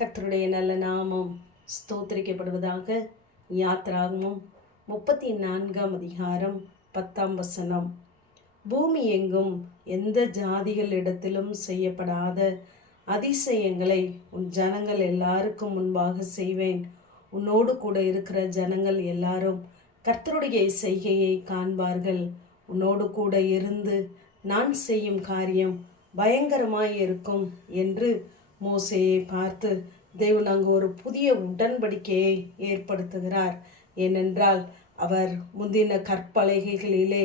கர்த்தருடைய நல்ல நாமம் ஸ்தோத்திரிக்கப்படுவதாக. யாத்ராகமம் 34ஆம் அதிகாரம் 10ஆம் வசனம். பூமி எங்கும் எந்த ஜாதிகளிடத்திலும் செய்யப்படாத அதிசயங்களை உன் ஜனங்கள் எல்லாருக்கும் முன்பாக செய்வேன். உன்னோடு கூட இருக்கிற ஜனங்கள் எல்லாரும் கர்த்தருடைய செய்கையை காண்பார்கள். உன்னோடு கூட இருந்து நான் செய்யும் காரியம் பயங்கரமாய் இருக்கும் என்று மோசேயை பார்த்து தேவன் அங்கு ஒரு புதிய உடன்படிக்கையை ஏற்படுத்துகிறார். ஏனென்றால் அவர் முந்தின கற்பலகைகளிலே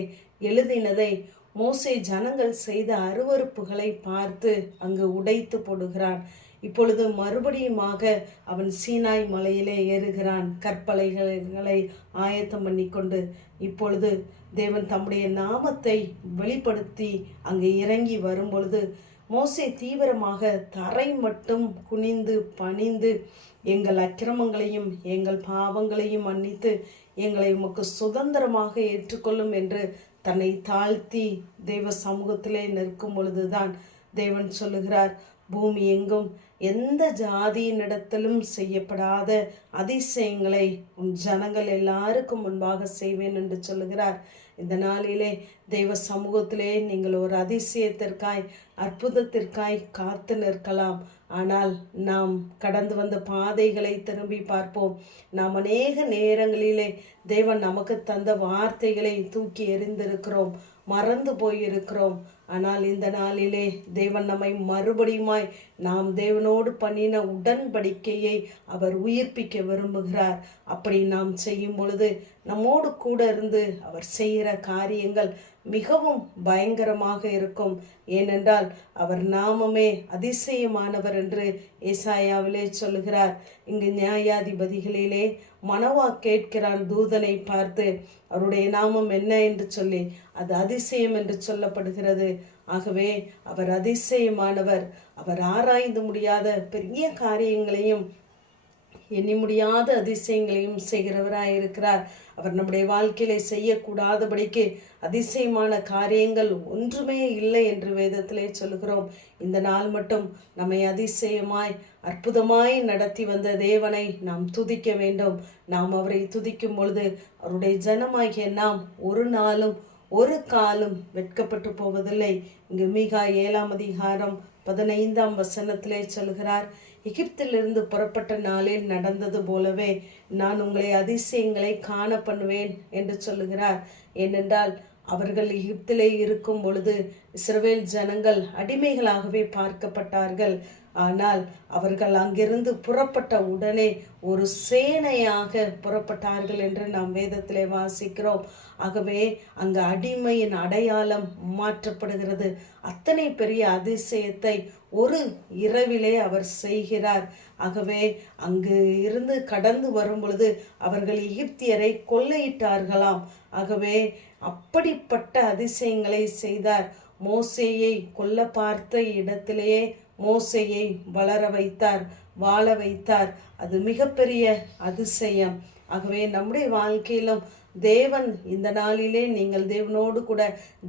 எழுதினதை மோசே ஜனங்கள் செய்த அருவருப்புகளை பார்த்து அங்கு உடைத்து போடுகிறான். இப்பொழுது மறுபடியுமாக அவன் சீனாய் மலையிலே ஏறுகிறான். கற்பலைகளை ஆயத்தம் பண்ணி கொண்டு இப்பொழுது தேவன் தம்முடைய நாமத்தை வெளிப்படுத்தி அங்கு இறங்கி வரும் பொழுது மோசே தீவிரமாக தரை மட்டும் குனிந்து பணிந்து எங்கள் அக்கிரமங்களையும் எங்கள் பாவங்களையும் மன்னித்து எங்களை உமக்கு சுதந்திரமாக ஏற்றுக்கொள்ளும் என்று தன்னை தாழ்த்தி தெய்வ சமூகத்திலே நிற்கும் பொழுதுதான் தேவன் சொல்லுகிறார், பூமி எங்கும் எந்த ஜாதியினிடத்திலும் செய்யப்படாத அதிசயங்களை உன் ஜனங்கள் எல்லாருக்கும் முன்பாக செய்வேன் என்று சொல்லுகிறார். இந்த நாளிலே தெய்வ சமூகத்திலே நீங்கள் ஒரு அதிசயத்திற்காய் அற்புதத்திற்காய் காத்து நிற்கலாம். ஆனால் நாம் கடந்து வந்த பாதைகளை திரும்பி பார்ப்போம். நாம் அநேக நேரங்களிலே தேவன் நமக்கு தந்த வார்த்தைகளை தூக்கி எறிந்திருக்கிறோம், மறந்து போயிருக்கிறோம். ஆனால் இந்த நாளிலே தேவன் நம்மை மறுபடியுமாய் நாம் தேவனோடு பண்ணின உடன்படிக்கையை அவர் உயிர்ப்பிக்க விரும்புகிறார். அப்படி நாம் செய்யும் பொழுது நம்மோடு கூட இருந்து அவர் செய்கிற காரியங்கள் மிகவும் பயங்கரமாக இருக்கும். ஏனென்றால் அவர் நாமமே அதிசயமானவர் என்று ஏசாயாவிலே சொல்லுகிறார். இங்கு நியாயாதிபதிகளிலே மனவா கேட்கிறான் தூதனை பார்த்து, அவருடைய நாமம் என்ன என்று சொல்லி. அது அதிசயம் என்று சொல்லப்படுகிறது. ஆகவே அவர் அதிசயமானவர். அவர் ஆராய்ந்து முடியாத பெரிய காரியங்களையும் எண்ணி முடியாத அதிசயங்களையும் செய்கிறவராயிருக்கிறார். அவர் நம்முடைய வாழ்க்கையில செய்யக்கூடாதபடிக்கு அதிசயமான காரியங்கள் ஒன்றுமே இல்லை என்று வேதத்திலே சொல்கிறோம். இந்த நாள் மட்டும் நம்மை அதிசயமாய் அற்புதமாய் நடத்தி வந்த தேவனை நாம் துதிக்க வேண்டும். நாம் அவரை துதிக்கும் பொழுது அவருடைய ஜனமாகிய நாம் ஒரு நாளும் ஒரு காலும் வெட்கப்பட்டு போவதில்லை. இங்கு மீகா 7ஆம் அதிகாரம் 15ஆம் வசனத்திலே சொல்கிறார், எகிப்திலிருந்து புறப்பட்ட நாளில் நடந்தது போலவே நான் உங்களை அதிசயங்களை காண பண்ணுவேன் என்று சொல்லுகிறார். ஏனென்றால் அவர்கள் எகிப்திலே இருக்கும் பொழுது இஸ்ரவேல் ஜனங்கள் அடிமைகளாகவே பார்க்கப்பட்டார்கள். ஆனால் அவர்கள் அங்கிருந்து புறப்பட்ட உடனே ஒரு சேனையாக புறப்பட்டார்கள் என்று நாம் வேதத்திலே வாசிக்கிறோம். ஆகவே அங்கு அடிமையின் அடையாளம் மாற்றப்படுகிறது. அத்தனை பெரிய அதிசயத்தை ஒரு இரவிலே அவர் செய்கிறார். ஆகவே அங்கு இருந்து கடந்து வரும் பொழுது அவர்கள் எகிப்தியரை கொள்ளையிட்டார்களாம். ஆகவே அப்படிப்பட்ட அதிசயங்களை செய்தார். மோசேயை கொல்ல பார்த்த இடத்திலேயே மோசேயை வளர வைத்தார், வாழ வைத்தார். அது மிகப்பெரிய அதிசயம். ஆகவே நம்முடைய வாழ்க்கையிலும் தேவன் இந்த நாளிலே நீங்கள் தேவனோடு கூட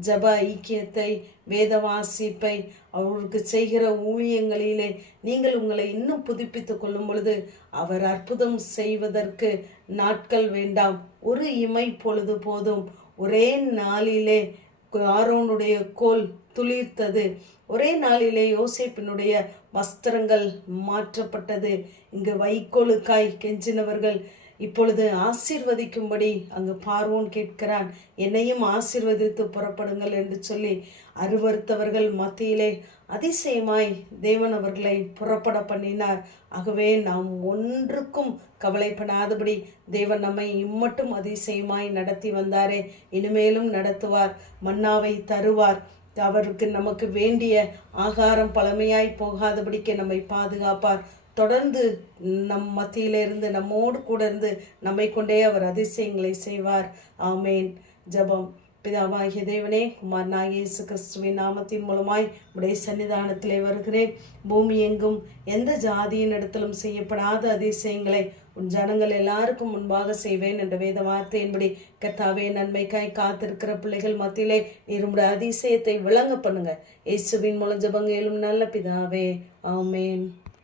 ஜப ஐக்கியத்தை, வேத வாசிப்பை, அவருக்கு செய்கிற ஊழியங்களிலே நீங்கள் உங்களை இன்னும் புதுப்பித்து கொள்ளும் பொழுது அவர் அற்புதம் செய்வதற்கு நாட்கள் வேண்டாம். ஒரு இமை பொழுது போதும். ஒரே நாளிலே ஆரோனுடைய கோல் துளிர்த்தது. ஒரே நாளிலே யோசேப்பினுடைய வஸ்திரங்கள் மாற்றப்பட்டது. இங்கு வைக்கோலுக்காய் கெஞ்சினவர்கள் இப்பொழுது ஆசீர்வதிக்கும்படி அங்கு பார்வோன் கேட்கிறான், என்னையும் ஆசீர்வதித்து புறப்படுங்கள் என்று சொல்லி அருவருத்தவர்கள் மத்தியிலே அதிசயமாய் தேவன் அவர்களை புறப்பட பண்ணினார். ஆகவே நாம் ஒன்றுக்கும் கவலைப்படாதபடி தேவன் நம்மை இம்மட்டும் அதிசயமாய் நடத்தி வந்தாரே, இனிமேலும் நடத்துவார். மன்னாவை தருவார். அவருக்கு நமக்கு வேண்டிய ஆகாரம் பழமையாய் போகாதபடிக்கு நம்மை பாதுகாப்பார். தொடர்ந்து நம் மத்தியிலிருந்து நம்மோடு கூட இருந்து நம்மை கொண்டே அவர் அதிசயங்களை செய்வார். ஆமேன். ஜெபம். பிதாவாகிய தேவனே, குமாரனாகிய இயேசு கிறிஸ்துவின் நாமத்தின் மூலமாய் உடைய சன்னிதானத்திலே வருகிறேன். பூமி எங்கும் எந்த ஜாதியின் இடத்திலும் செய்யப்படாத அதிசயங்களை உன் ஜனங்கள் எல்லாருக்கும் முன்பாக செய்வேன் என்ற வேத வார்த்தையின்படி கர்த்தாவே, நன்மைக்காய் காத்திருக்கிற பிள்ளைகள் மத்தியிலே நீர் உம்முடைய அதிசயத்தை விளங்க பண்ணுங்க. இயேசுவின் மூலம் ஜெபங்களும் நல்ல பிதாவே. ஆமேன்.